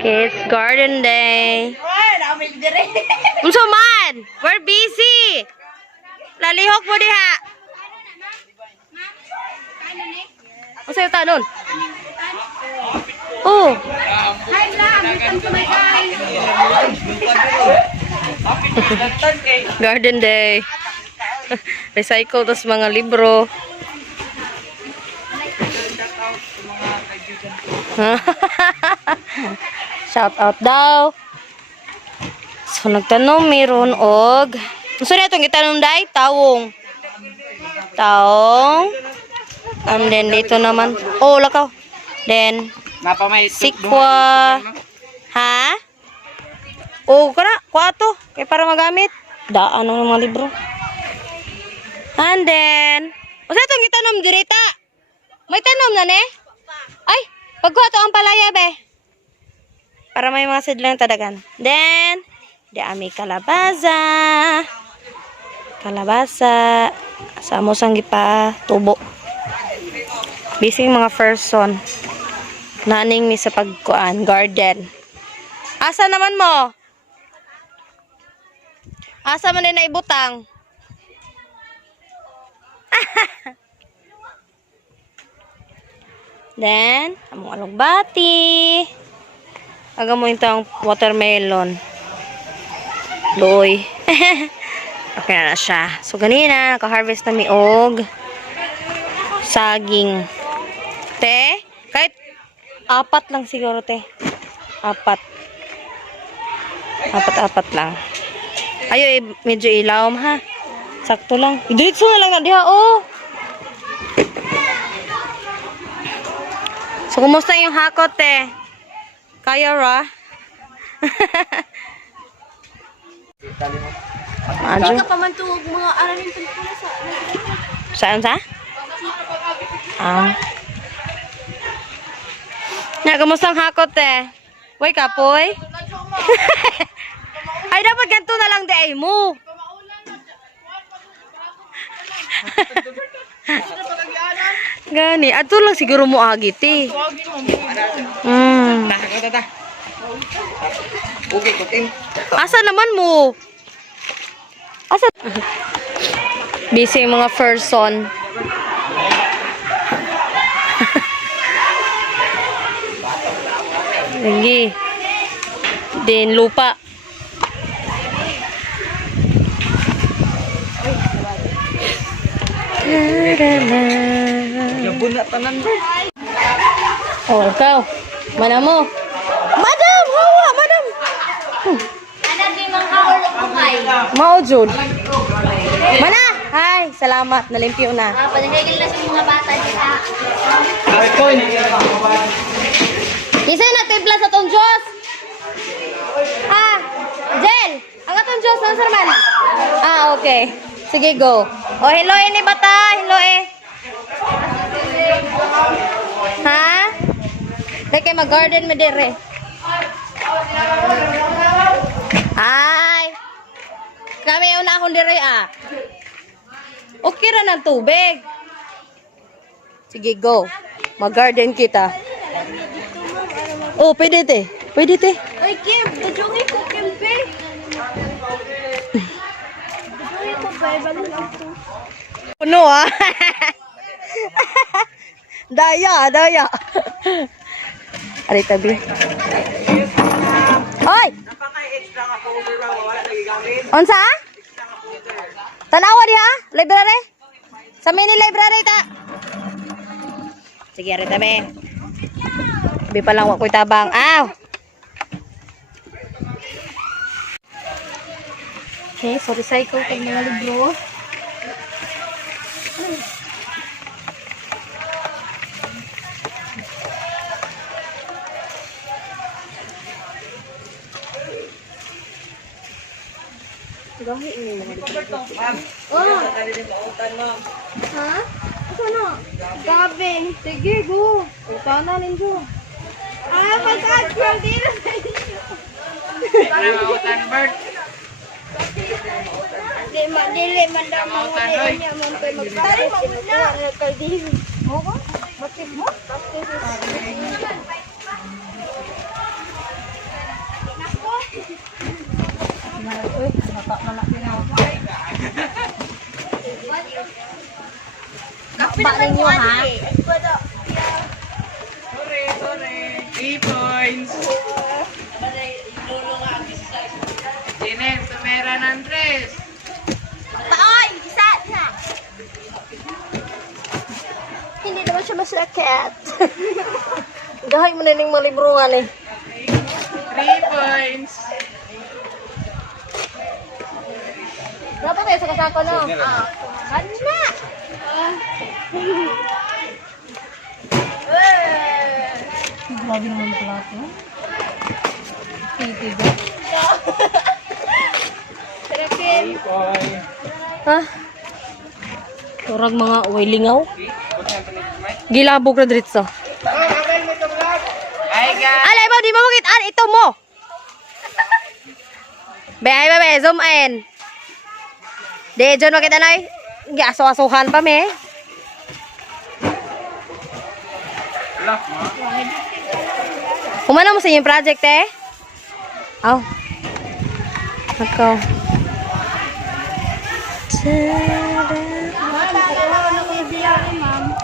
It's garden day. Unsa man? We're busy. Lalihok mo diha. Unsa yung tanon? Oh. Garden day. Recycle tas mga libro. Shout out daw. So nagtanom meron og unsa na itong gitanom day? Tawong. Taong. And then dito naman. Oh, lakaw. Then sikwa. Ha? Oh, kana kwato kay para magamit. Daan ng mga libro. And then unsa itong gitanom dirita? May tanom na ne? Ay, pagkuha to ang palaya be. Para may mga sidlang tadagan. Then, may kalabasa. Kalabasa. Samo sang gipa tubo. Bising mga person. Naning mi sa pagkuan, garden. Asa naman mo? Asa man din na ibutang? Then, among alugbati. Aga mo itong watermelon. Loy. Okay na siya. So, ganina, naka-harvest na mi og saging. Te, kahit 4 lang siguro, te. 4. 4 lang. Ayo, medyo ilawom, ha? Sakto lang. Diretso na lang na diha, oh. So, kumusta yung hakot, te? Kaya ra? Adjo. Ka man tuog mga araling pula sa. Saan sa? Na, kumusta ang hakot, te? Uy, kapoy? Ay, dapat ganito na lang, de, mo. Gani, ato lang siguro mo agit eh. Asa naman mo? Asa? Busy yung mga person. Lagi. Din lupa. Oh, ikaw. Mana mo? Madam! Hawa! Madam! Ana di mang haul ko kay. Mao, Jud. Mana? Hi! Salamat. Nalimpyo na. Panagigil na sa mga bata diha. Kisay na timpla sa tong Diyos? Ha? Jel! Ang atong Diyos, ang sarman? Okay. Sige, go. O, hello ni bata. Hello Ha? Deke mag-garden mo dire. Ay! Kami una akong dire, Okay ra ng tubig. Sige, go. Mag-garden kita. Oh, pwede te. Pwede te. Ay Kim, tujugi ko Kim pe. Tujugi ko pa balon ito. Puno Daya. Ari tabi. Hoy! Unsa? Tanawa diha? Library? Sa mini library ta. Sige, ari tabi. Sabi pa lang wako'y tabang. Okay, so recycle ko yung mga libro. Gahi ini mga libro. Ha? Ano na? Gabing. Sige, go. Utana ninyo. Pag-add from dito sa inyo. Mautan, Bert. Dili man daw mga niya man kay magtari maguna kay dili. Mo ko? Bakit mo? Ba ninyo ha? Sorry. 3 points. Jinen, tumera ng 3. Paoy! Isa! Isa! Hindi naman siya masakit. Gahay mo na ning mga libro nga ni. 3 points. Dapat tayo sa kasako no? Hanna! Grabe naman pala ito. Titi ba? Sarapin. 3 points. Ha? Turag mga uwilingaw. Gilabog na diretso. Hi guys. Alay mo, di mo makitaan. Ito mo. Be, zoom in. Di, John, makita na eh. Aso-asuhan pa, me. Lock mo. Kumana mo sa inyong project, eh? Aw. Ako.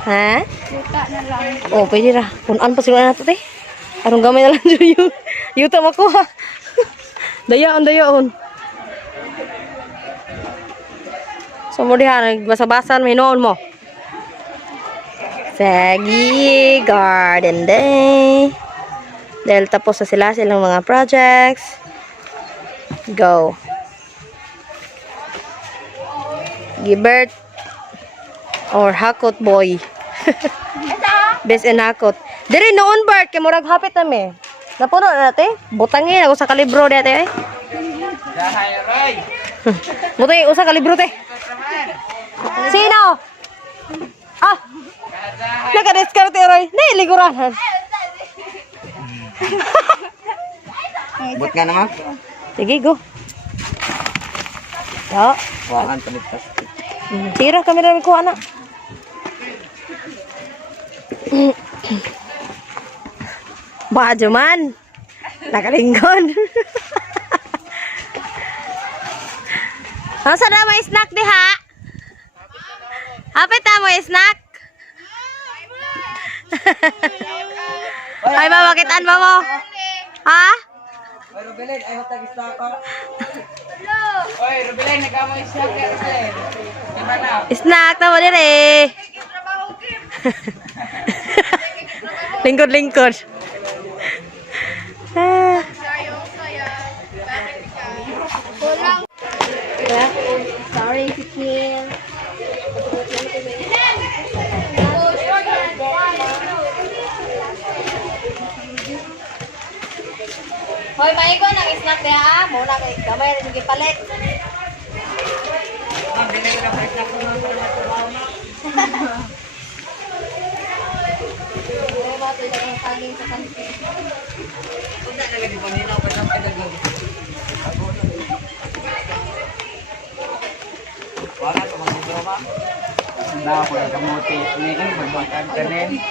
Ha? Yuta na lang. Oh, pwede ra. Punan pa sila nato, te. Arong gamay na lang dyan yung yuta makuha. Dayaon. So, mo diha, nagbasa-basan, mahinoon mo. Sige, garden day. Dahil tapos na sila silang mga projects. Go. Gibert or Hakot boy. Best in Hakot. Diri noon Bert kay murag hapit na me. Napuno na natin. Butangin ako sa kalibro dati eh. Dahay, Roy. Butangin usa kalibro te. Sino? Ah, Dahay. naka-discarte Roy. Nailiguran. But nga naman. Sige, go. Yo. Wakan palitas. Tira kami na kuha na. Bajo man. Nakalingkod. Masa na may snack di ha? Hapit na mo snack? Ay, mabakitan ba mo? Ha? Oy, Rubelen, ayaw tag-stock ko. Oy, Rubelen, nag-amoy snack ka, Rubelen. Diba na? Snack na mo dire. Lingkod. Ah. Kulang. Sorry, Sikil. Hoy, maigo nang snack dia ah. Muna kay gamay rin yung palit. Na ako nagamuti. Ngayon, magbangkag ka rin.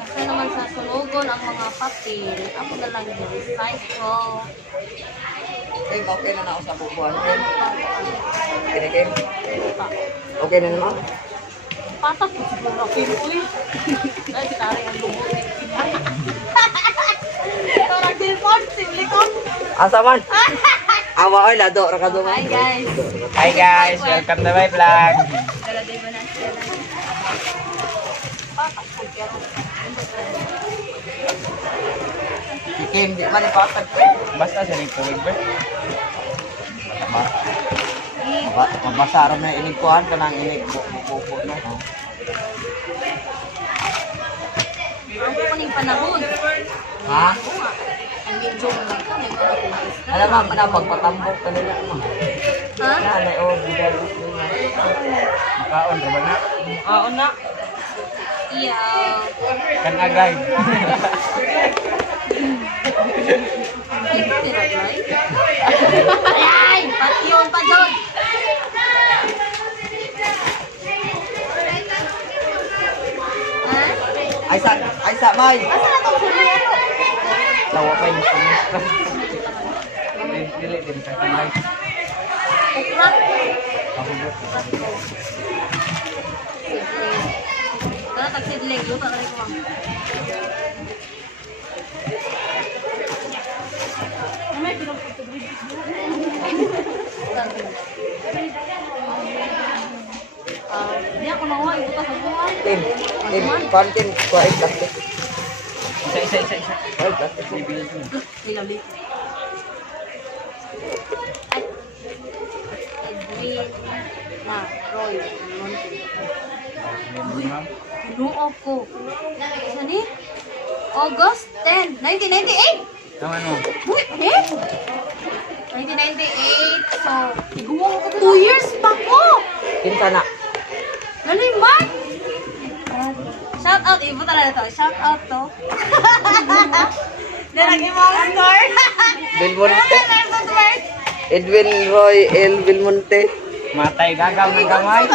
Kasi naman sa sunugon ang mga papel, ako na lang i-recycle. Okay na ako sa bubuan. Okay. Okay na naman. Patak ko siguro ako yun. Ay, sinaring ang lumot. Parang silpon, silikon. Asa man? Awa oy, lado ra ka do. Hi guys. Hi guys, welcome to my vlog. Ikim, di man ipatag. Basta sa ning tuwig ba? Mabasa ra na inig kuan kanang inig buko na. Ang kuning panahon. Ha? Ang medyo lang ka, may mga kumpis na. Alam mo, pagpatambok kanila mo. Ha? Nanay o bidal. Makaon ra ba na? Oo na. Iyaw. Kan agay. Ay! Patyon pa dyan! isa, May. Asa na tong sunod? Tawa pa yung semester. Dili din sa kanay. Okra. Dala tagsidling, luto na rin ko. Hindi ako nawa, ibuta sa buwan. Tim, kontin, kuha yung plastic. Isa. Ay, plastic. Nilauli. Edwin na Roy Monte. Inuo ko. Isa ni? August 10, 1998! Tama mo. Uy, eh? 1998, so, iguwang ko 2 years pa ko! Kinsa na. Galing, Mark! Shout out, ibo talaga to. Shout out to. Dalagi mo ang score. Belmonte. Edwin Roy L. Belmonte. Matay gagaw ng gamay.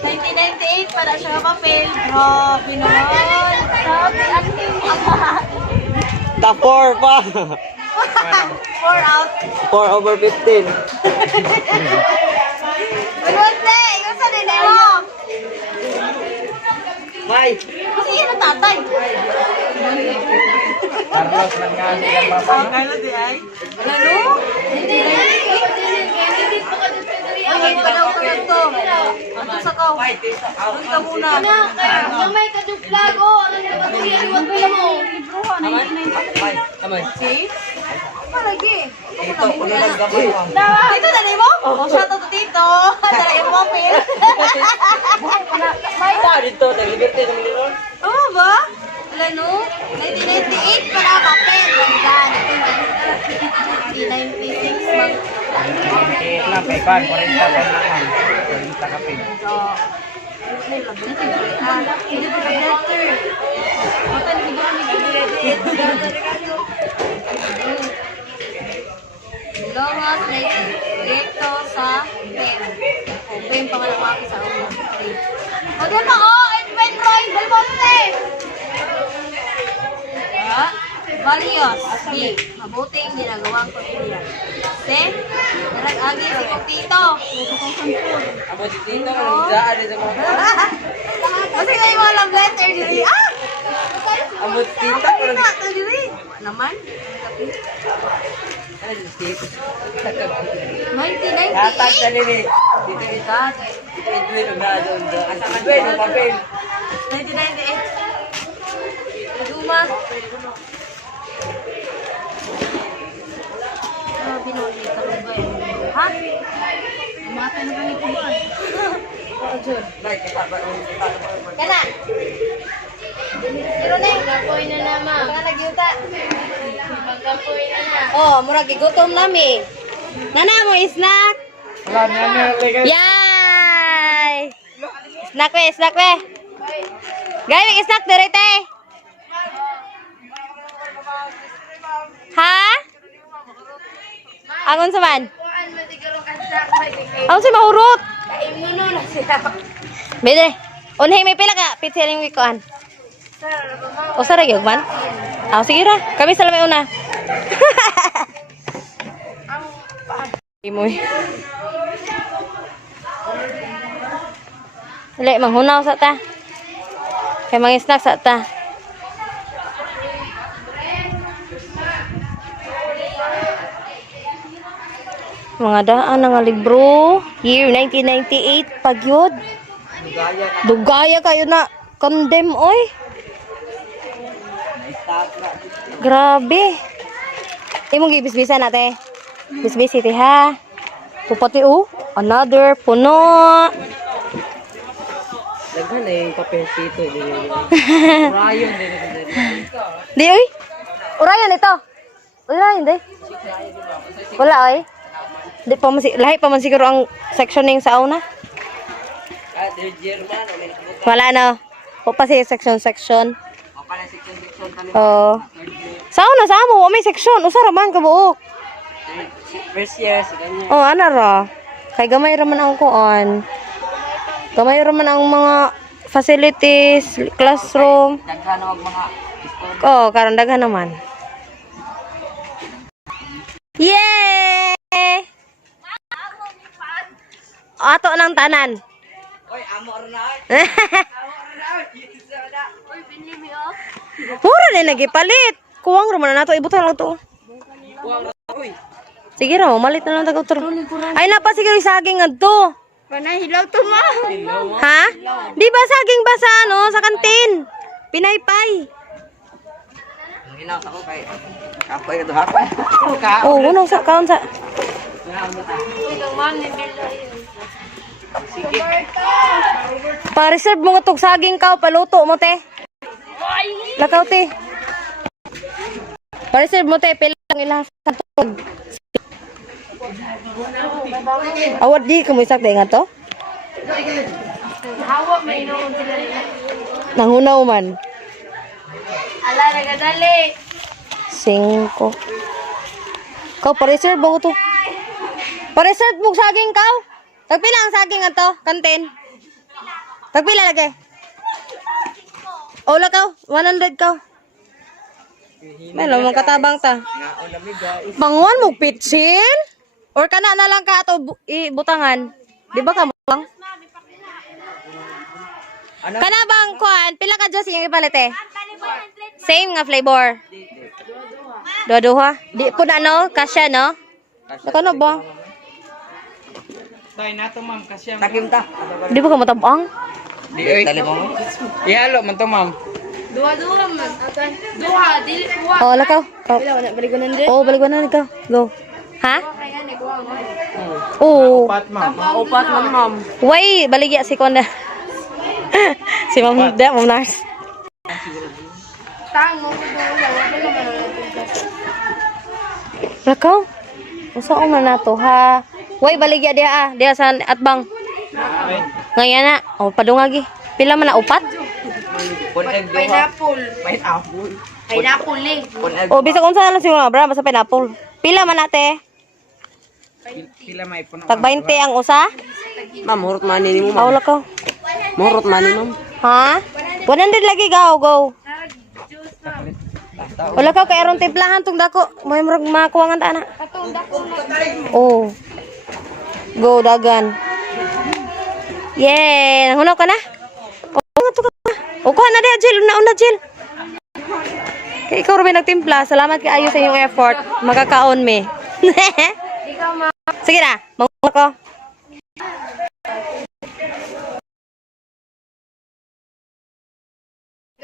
1998 para siya papel. Grabe naman. Grabe, acting. The 4 pa. 4 out. 4 over 15. Belmonte, ikaw sa dinay mo. May. Kasi yun ang tatay. Carlos lang nga silang papa. Carlos di ay? Wala no? Ay, hindi pa daw ko ito. Ano sa ka? Doon ka muna. May kaduplag, oh. Ano na ba ito? Iwan ko lang mo. Librohan, 1993. Kamay. See? Palagi. Ito, ulo lang gamay mo. Tito, dali mo? Oh, shout out to Tito. Dali mo, Pil. Ito, dito. Liberty ng Lino. Oo ba? Wala no? 1998 pa na papel. Ganda. 1996 mag... Na, kay Kwan, 40 pa naman. 40 kapin. So, hindi pa sa letter. Matan, hindi ba Longas, recto sa pen. O, pen pa nga nakaki sa ulo. O, di ba? O, Edwin Roy Belmonte! Valios, B. Mabuting ginagawang pamilya. C. Narag-agi si Tito. Abo si Tito, nagdaan sa mga. Kasi na yung mga love letter dili. Ah! Abo si Tito, Ano na ito dili? Naman? ano si Tito? 1998. Katag ka nini. Dito Ito. Edwin, doon. Edwin, ang papel. 1998. Luma. Grabe no, dito ba yan? Ha? Umatay na ba ni Kuman? Like, kita ba? Kana! Pero na Magapoy na naman. Mga nagyuta. Magapoy na na. Oh, murag igutom nami. Nana mo snack? Wala niya na ligay. Yay! Snack we. Gawin snack direte. Ha? Angon sa man? Kuan mo siguro kanta may digay. Angon si mahurot? Kaimuno na sila. Bede. Unhay may pila ka pitseling wikuan. O sa ragyog man? Ah, sige ra. Kami sa lamay una. Imoy. Dali, manghunaw sa ta. Kay mga snack sa ta. Mga daan nga libro. Year 1998. Pagyod. Dugaya kayo na. Condemn, oy. Grabe. Imong gibisbisan natin. Bisbis iti ha. Pupati another puno. Daghan na yung papel Tito. Rayon din. Di oy. Urayan ito. Urayan di. Wala oy. Di pa man lahi pa man siguro ang sectioning sa una. Ah, German. Wala na. O pa si section. O pala section tali. Oh. Sa una sa amo, may section. Usa ra man ka buok. First year, sa ganyan. Oh, ana ra. Kay gamay ra man ang kuan. Gamay ra man ang mga facilities, classroom. Daghan og mga Oh, karon daghan naman. Yay! Ato ng tanan. Oy, amo ra na. Uy, binili mo oh. Mura din nagipalit. Kuwang ra man na nato ibutan lang to. Uy. Sige ra, malit na lang tag-utro. Ay napa sige saging adto. Panay hilaw to ma. Ha? Di ba saging ba sa ano, sa kantin? Pinaypay. Hinaw ako kay kapoy ka hapon. Ka. Oh, unong sa kaon sa. Uy, nang man hindi layo. Sige. Pa-reserve mo tog saging ka, paluto mo te. Lakaw te. Pa-reserve mo te, pila lang ilang tug. Awat di ka mo isak day nga to? Hawa may inuon sila nila. Nangunaw man. Ala, nagadali. 5. Kau pa-reserve mo to. Pa-reserve mo saging ka. Tagpila ang saging ato, kantin. Tagpila lagi. O lakaw, 100 ka. May lang katabang ta. Ngaon na mi guys. Bangon mo pitsin? Or kana na lang ka ato butangan? Di ba ka bang? Ano? Kana bang kuan? Pila ka Diyos yung ipalit eh? Same nga flavor. Duha. Di po na no? Kasya no? Nakano ba? Tay nato ma'am kasi takim ta. Di ba ka matabang? Di oy. Dali mo. Ihalo man to ma'am. Duha-duha man. Okay. Duha, dili kuha. Oh, lakaw. Wala na balik ko nande. Oh, balik na ikaw. Go. Ha? Kaya ni kuha mo. Oo. Opat ma'am. Opat man ma'am. Way, baligya si Konda. Si Ma'am Da, Ma'am Nars. Tang mo ko duha, wala naman ang Lakaw. Usa ko man nato ha. Way, baligya diha Diha sa atbang. Ngayon na. Oh, padungagi. Pila man na upat? Punag duha. pineapple. Pineapple. Pineapple eh. Punag. Oh, bisa kung saan lang siguro, bra, basta pineapple. Pila man nate? Pila may puno. Tag 20 ang usa? Ma'am, murot mani ni mo Aw lakaw. Murot mani ma'am. Ha? 100 lagi go. Wala ka kay aron timplahan tong dako. May murag makuwangan ta ana. Oh. Go dagan. Yay, nangunaw ka na? Oh, nga to ka. O kuha na diha Jill, una Jill. Kay ikaw rin nagtimpla. Salamat kay ayo sa inyong effort. Magkakaon me. Ikaw ma. Sige na, mangunaw ko.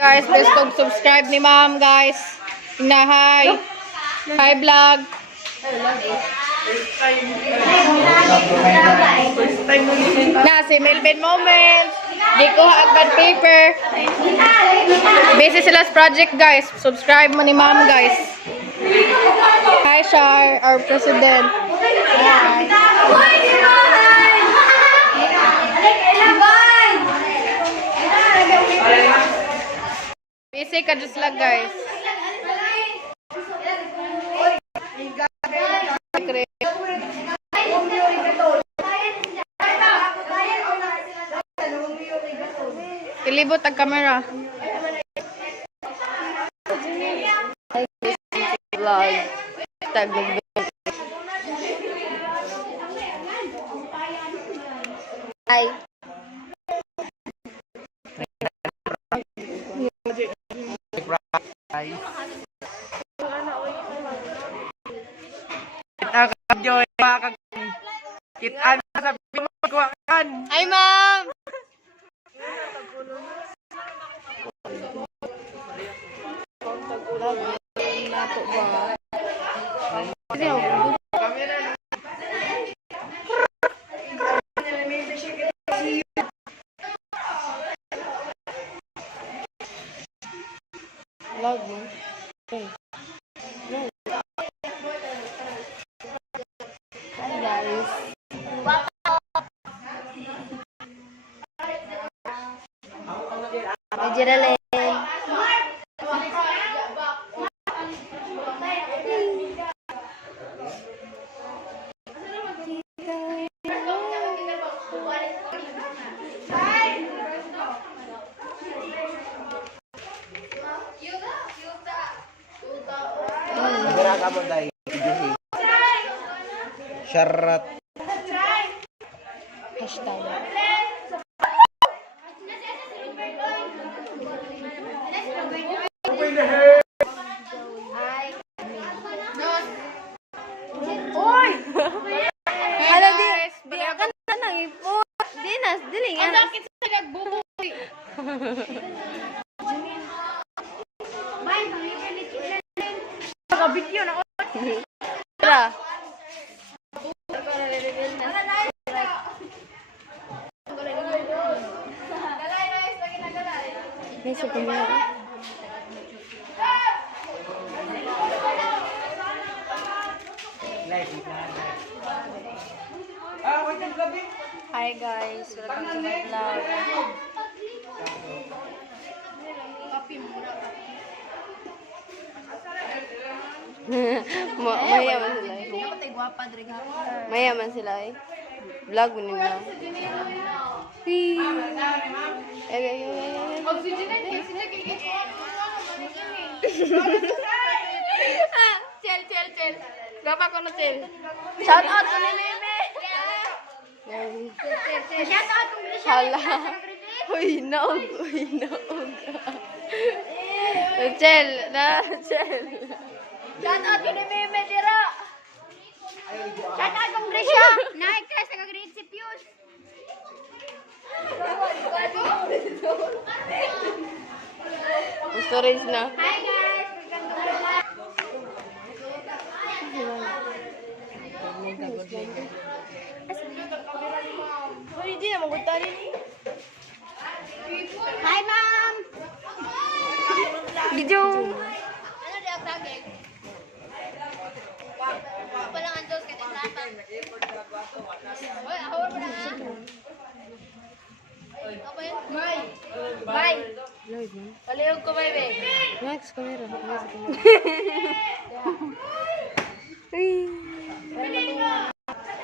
Guys, please subscribe ni ma'am, guys. Na hi. Hi vlog. Na si Melvin Moments. Di ko agad paper. Busy sila sa project, guys. Subscribe mo ni ma'am, guys. Hi, Shar, our president. Hi. Busy ka just lang, guys. Ilibot ang camera. Vlog. Tag Hi. Joy, kitaan sa pagkuhaan. Hi, ma'am. Medyo dali. Syarat. Hashtag. Hala, di ka na nang ipot. Di na, dili nga. Ang sakit sa nagbubuhay. Nakabityo na ako. Tara. Nasa kumara. Hi guys, welcome to my vlog. Mayaman sila eh. Dapat ay gwapa, Driga. Mayaman sila eh. Vlog mo nila. Chill. Gapa ko na chill. Shout out to ni Meme. Shout out to Grisha. Hala. Uy, naog. Chel. Shout out to ni Meme, Dira. Shout out to Grisha. Naik-class na grade si Pius. Storage na. Hi guys, welcome to my vlog. Hindi na magutali ni. Hi ma'am. Video. Ano di ang tagig? Palang ang Diyos kaya tinatang. Hoy, ahawar mo na. Apa yun? Bye. Palihog ko, baby. Next camera.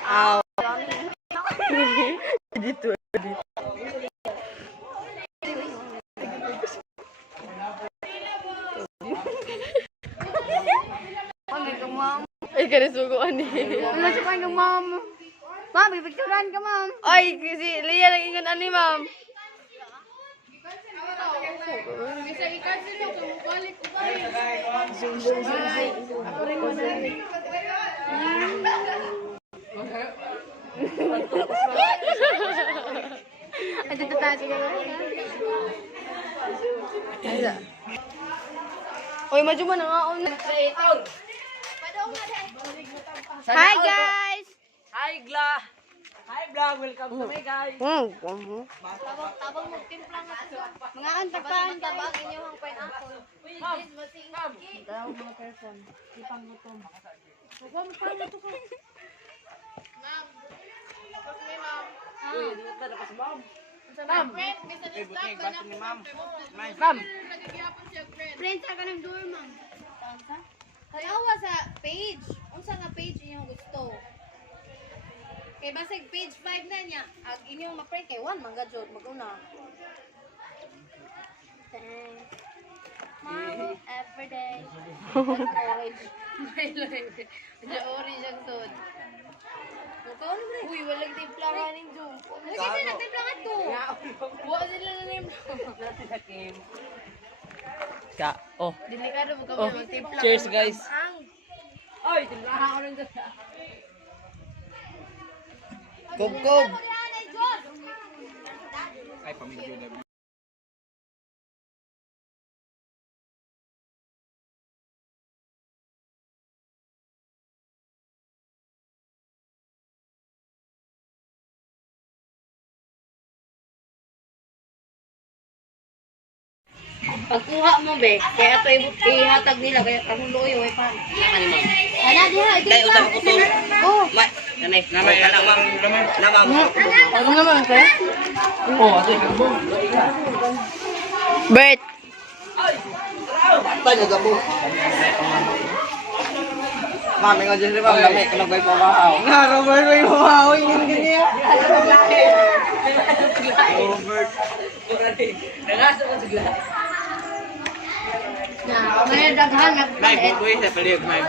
Ow. Dito. Ay, kanasuguan eh. Ano siya kayo, ma'am? Ma'am, pipicturan ka, ma'am. Ay, si Lia nang ingon ani, ma'am. Ito tayo. Oy, maju man nga on. Hi, guys. Hi vlog, welcome to me guys. Tabang magtimplang na. Mga antapan, tabang inyong pineapple. Friends ka ng door, ma'am. Kalawa sa page. Unsa nga page inyong gusto? Kay basig page 5 na niya. Ag inyong ma-print kay 1 mangga jud maguna. Thanks. Mom, everyday. Orange. Medyo orange ang sod. Mukaw na bre. Uy, walang timpla nga ning Zoom. Kasi nagtiplangan ko. Buwa sila na rin. Ka, oh. Delikado mo Oh, kami magtimpla. cheers guys. Ay, tinrahan ko rin doon. Kob. Pagkuha mo be, kaya ito ihatag nila kaya kahulo yung may pan. Ano ma'am? Ana diha, ito. Tay utang ko to. Oh, Namay kana ma'am. Namam. Ano naman ka? Oh, ate. Bert. Tayo gabo. Mami nga dyan rin ma'am, lamay ka lang ba yung pamahaw? Nga, Robert, may pamahaw, yun ganyan. Robert. Nangaso ko sigla. May daghan na. May buhay sa palig, may.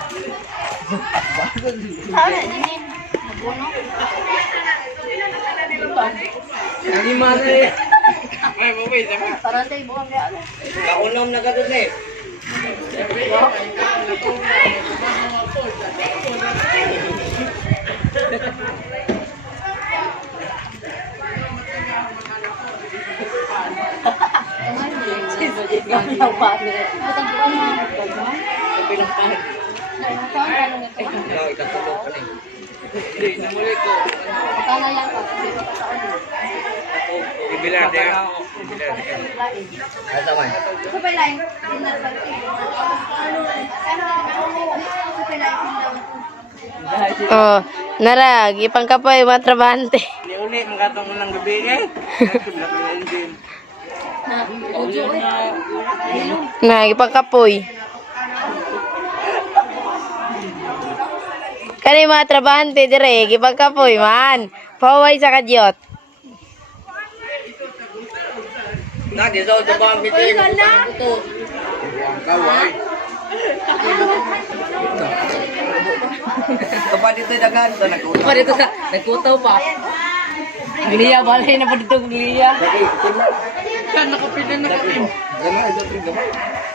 Hindi man eh. May buhay sa mga. Tarantay buwan niya. Kaunom na ka doon eh. Ibilar dia. Asa man? Supay lain. Supay lain. Oh, nara, gipang kapoy mga trabahante. Ni uli makatong unang gabi eh. Engine. Na, gipang kapoy. Kani mga trabahante dire, gipang kapoy man. Paway sa kadyot. Na di sa bang bitin. Kaway. Kapag dito dagan to nagkutaw. Pa dito sa nagkutaw pa. Gliya balay na pa dito gliya. Kan nakapila na kapin. Gama ito pin gama.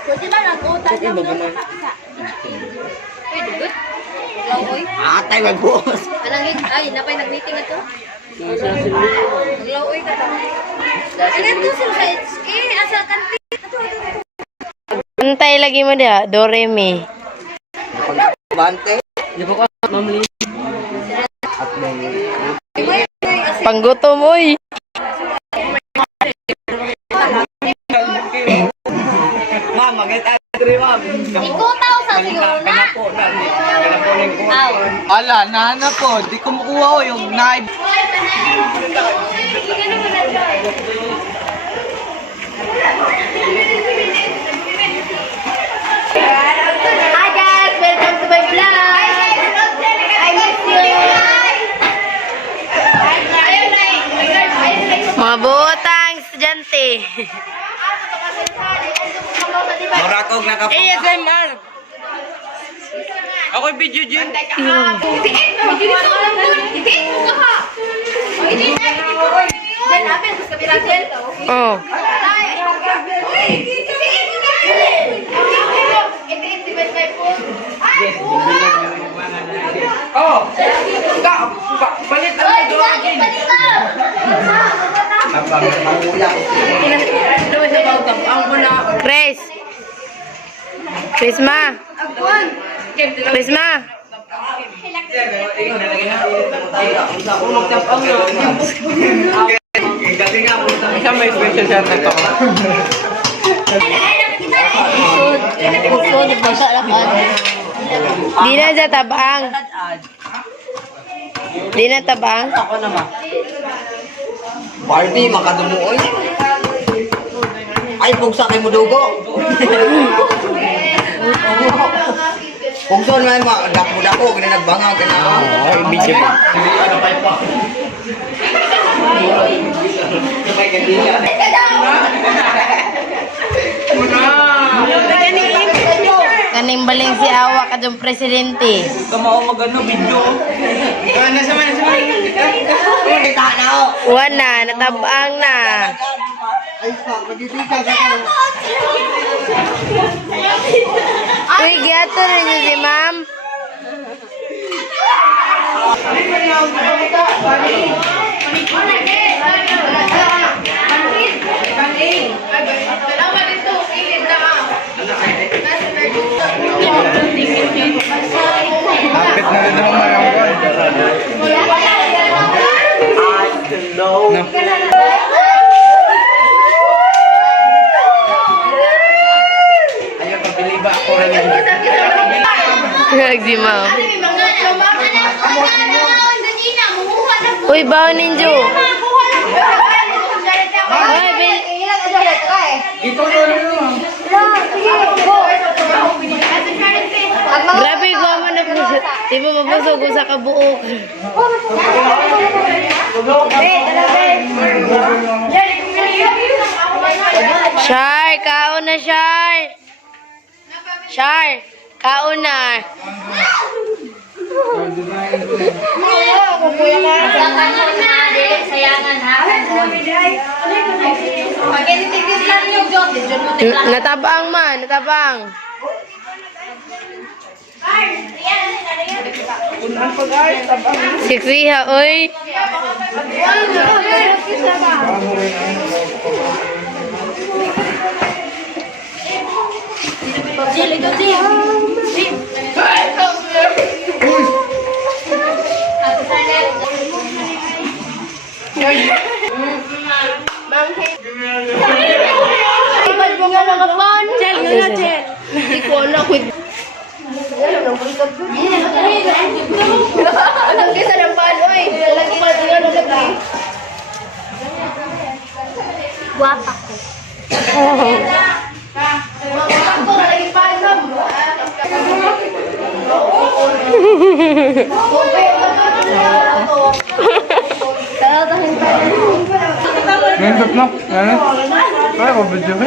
Pwede ba nag-utan Iba gama. Pwede good. Laoy. Atay magbuos. Anang ay napay nag-meeting ato. Laoy ka ta. Ano to sa HK asa kanti. Antay lagi mo dia, do re mi. Bante. Di ba ko mamli? At may Panggutom oy. Ma'am, maganda diri ma'am. Ikutaw sa siguro na. Kanapo na ni. Kanapo ning ko. Aw. Ala, nana po, di ko makuha ko yung knife. Hi guys, welcome to my vlog. I miss you. Mga butang estudyante. Morakog nakapag. ASMR. Ako video din. Oh. Oh. Balit ang doon din. Chris. Prisma. Prisma. Isang may special siya na ito. Di na sa tabang. Di na tabang. Ako naman. Barbie, makadumuoy. Ay, pugsa kay Mudugo. Pugsa naman, dako-dako, kaya nagbanga, kaya ay, video ba? Kaning baling si Awa kadong presidente. Kamao magano video. Nasa man. Kita na ako. Wana, natabang na. Uy, giato rin niyo si ma'am. Kapit na rin naman ayaw pabili ba ako rin Si ma'am. Uy, bawa ninyo. Uy, ito na grabe ko mo na po. Di ba mapusog ko sa kabuok. Shar, kao na Shar. Char, kauna. Natabang man, natabang. Siksiha, oy. Guwapa ko. Nandot na. Ano? Kaya ko video ka.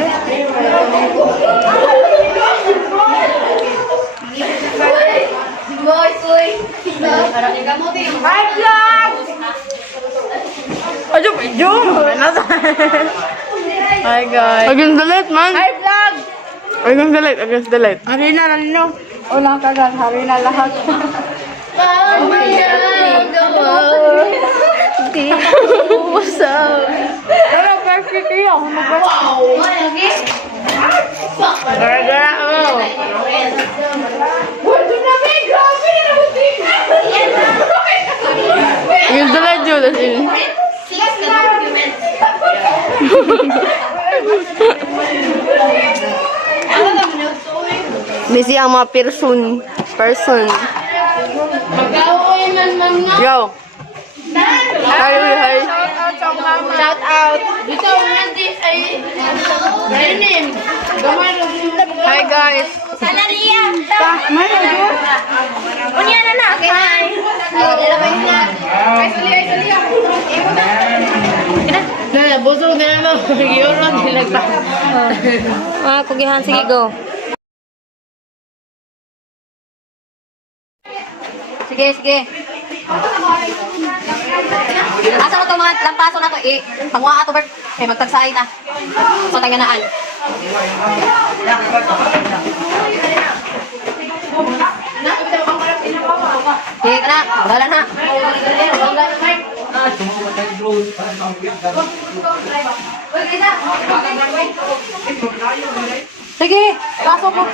Ayo, video. Hi guys. Against the light, man. Hi vlog. Against the light, against the light. Hari na, ano? Ulang kagat, hari na lahat. Pero perfect yun. Gara-gara mo. Against the light, yun. As in. Busy ang mga person. Yo. Hi. Shout out. Dito, nanti ay Lenin. Hi guys. Salaria. Unya na na. Okay, hi. Busog na naman. Euro nilagpa. Kugihan, sige, go. Sige. Asa ko itong mga lampaso na to, pangwa ato, Bert. Magtagsay na. Sa tanganaan. Sige ka na, wala na. Sige, pasok mo.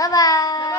Bye-bye!